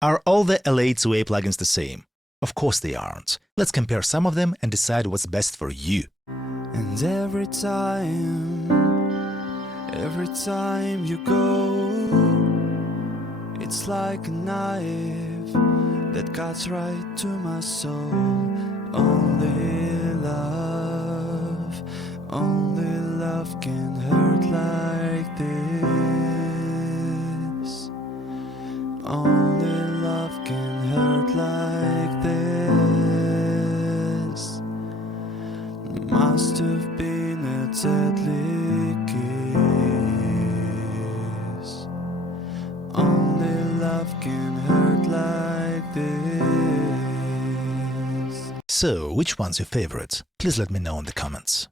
Are all the LA-2A plugins the same? Of course they aren't. Let's compare some of them and decide what's best for you. And every time you go, it's like a knife that cuts right to my soul. Only love can hurt like this. Only love can hurt like this. Must have been a deadly kiss. Only love can hurt like this. So, which one's your favorite? Please let me know in the comments.